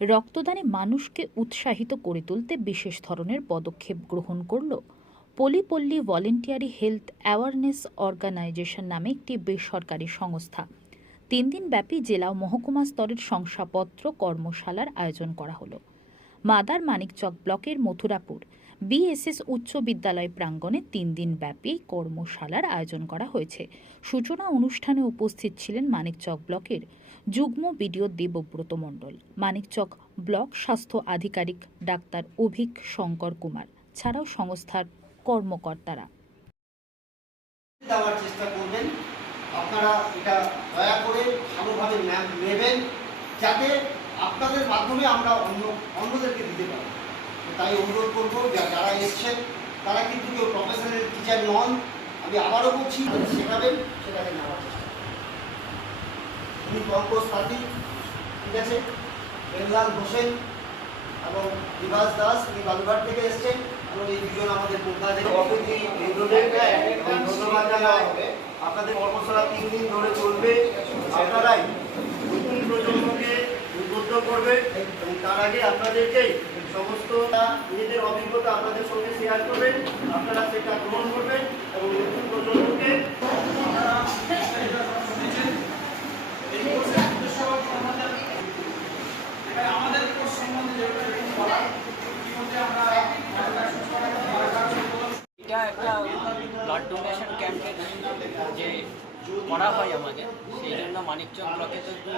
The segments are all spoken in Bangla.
রক্তদানে মানুষকে উৎসাহিত করে তুলতে বিশেষ ধরনের পদক্ষেপ গ্রহণ করল পলিপল্লী ভলেন্টিয়ারি হেলথ অ্যাওয়ারনেস অর্গানাইজেশন নামে একটি বেসরকারি সংস্থা। তিন দিনব্যাপী জেলা মহকুমা স্তরের শংসাপত্র কর্মশালার আয়োজন করা হলো। মাদার মানিকচক ব্লকের মথুরাপুর। বিএসএস উচ্চ বিদ্যালয় প্রাঙ্গণে তিন দিন ব্যাপী কর্মশালার আয়োজন করা হয়েছে। সূচনা অনুষ্ঠানে উপস্থিত ছিলেন মানিকচক ব্লকের যুগ্ম বিডিও দেবব্রত মণ্ডল মানিকচক ব্লক স্বাস্থ্য আধিকারিক ডাক্তার অভিক শঙ্কর কুমার, ছাড়াও সংস্থার কর্মকর্তারা। আপনারা এটা দয়া করে ভালোভাবে নেবেন যাতে আপনাদের মাধ্যমে আমরা অন্য অন্যদেরকে দিতে পারি তাই অনুরোধ করব যারা এসছেন, তারা কিন্তু কেউ প্রফেশনাল টিচার নন। আমি আবারও বলছি শেখাবেন, সেটাকে নেওয়ার চেষ্টা পঙ্কজ পাতি, ঠিক আছে? বেনলাল হোসেন এবং বিভাস দাস উনি বালুঘাট থেকে এসছেন। এবং এই দুজন আমাদের হবে আপনাদের কর্মশালা তিন দিন ধরে চলবে। আপনারাই করবে এবং তার আগে আপনাদেরকে সমস্ত নিজেদের অভিজ্ঞতা আপনাদের সঙ্গে শেয়ার করবেন। আপনারা সেটা গ্রহণ করবেন এবং নতুন প্রজন্মকে আমাদের বলা আমরা একটা ব্লাড ডোনেশন ক্যাম্পের যে করা হয় আমাদের সেই জন্য মানিকচক ব্লকে তো একটু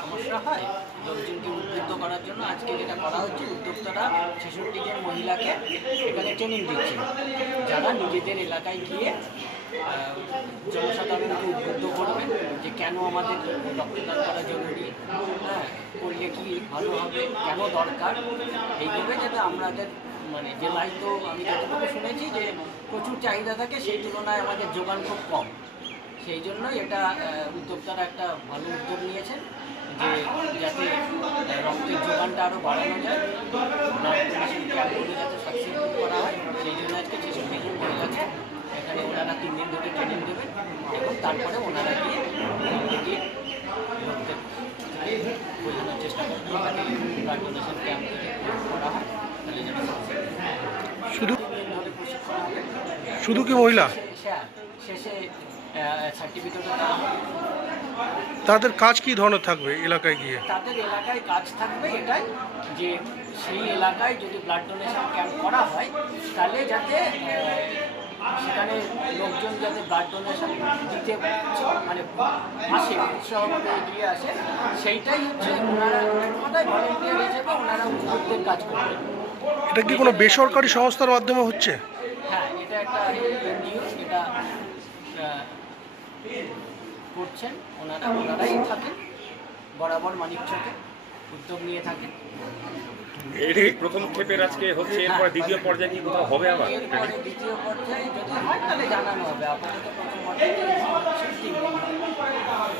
সমস্যা হয়। লোকজনকে উদ্বুদ্ধ করার জন্য আজকে যেটা করা হচ্ছে, উদ্যোক্তারা ছেষট্টি জন মহিলাকে এখানে ট্রেনিং দিচ্ছে। যারা নিজেদের এলাকায় গিয়ে জনসাধারণকে উদ্বুদ্ধ করবেন যে কেন আমাদের রক্তদান করা জরুরি হ্যাঁ করলে কি ভালো হবে, কেন দরকার, এইভাবে যাতে আমাদের মানে জেলায় তো আমি যতটুকু শুনেছি যে প্রচুর চাহিদা থাকে, সেই তুলনায় আমাদের যোগান খুব কম। সেই জন্যই এটা উদ্যোক্তারা একটা ভালো উদ্যোগ নিয়েছেন যে যাতে রক্তের যোগানটা আরও বাড়ানো যায়। ব্লাড ডোনেশন ক্যাম্পগুলো যাতে সাকসেসফুল করা হয় সেই জন্য আজকে ছেষট্টি জন মহিলাকে এখানে ওনারা তিন দিন ধরে ট্রেনিং দেবেন এবং তারপরে ওনারা গিয়ে গিয়ে রক্তের বোঝানোর চেষ্টা করবেন ব্লাড ডোনেশন ক্যাম্প করা হয় তাহলে যেন শুধু শুধু কি মহিলা? সার্টিফিকেটও তাদের কাজ কি ধরনের থাকবে এলাকায় গিয়ে? তাদের এলাকায় কাজ থাকবে এটাই যে সেই এলাকায় যদি ব্লাড ডোনেশন ক্যাম্প করা হয় তাহলে যাতে সেখানে লোকজন যাতে ব্লাড ডোনেশন দিতে মানে আসে উৎসাহভাবে এগিয়ে আসে সেইটাই হচ্ছে ওনারা কোথায় ভলেন্টিয়ার হিসেবে ওনারা উদ্যোগের কাজ করবেন এটা কি কোনো বেসরকারি সংস্থার মাধ্যমে হচ্ছে? হ্যাঁ এটা একটা এনজিও এটা করছেন ওনারা ওনারাই থাকেন বরাবর মানিক চকে উদ্যোগ নিয়ে থাকেন। এটি প্রথম ক্ষেপের আজকে হচ্ছে এরপর দ্বিতীয় পর্যায়ে কি কোথাও হবে আবার? দ্বিতীয় পর্যায়ে যদি হয় তাহলে জানানো হবে। আপাতত প্রথম পর্যায়ে ঠিক নেই।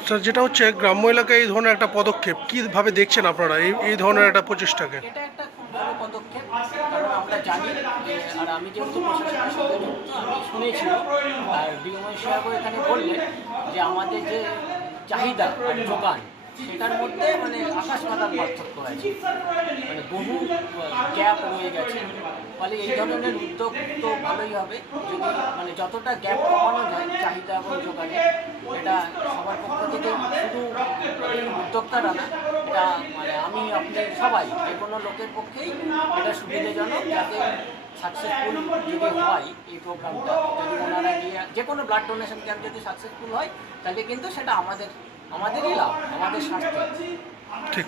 স্যার যেটা হচ্ছে গ্রাম্য এলাকায় এই ধরনের একটা পদক্ষেপ কীভাবে দেখছেন আপনারা এই এই ধরনের একটা প্রচেষ্টাকে? এটা একটা বড় পদক্ষেপ, কারণ আমরা জানি আর আমি যেহেতু আমি শুনেছি আর বিএমআই সাহেবও এখানে বললেন যে আমাদের যে চাহিদা যোগান, সেটার মধ্যে মানে আকাশ পাতাল পার্থক্য আছে। মানে বহু গ্যাপ রয়ে গেছে। ফলে এই ধরনের উদ্যোগ তো ভালোই হবে। যদি মানে যতটা গ্যাপ কমানো যায়, চাহিদা এবং যোগানে, এটা সবার পক্ষ থেকে শুধু উদ্যোক্তারা না, এটা সবাই, যে কোনো লোকের পক্ষেই এটা সুবিধাজনক, যাতে সাকসেসফুল যদি হয় এই প্রোগ্রামটা যদি ওনারা গিয়ে যে কোনো ব্লাড ডোনেশন ক্যাম্প যদি সাকসেসফুল হয়, তাহলে কিন্তু সেটা আমাদের, আমাদেরই লাভ, আমাদের স্বাস্থ্য ঠিক।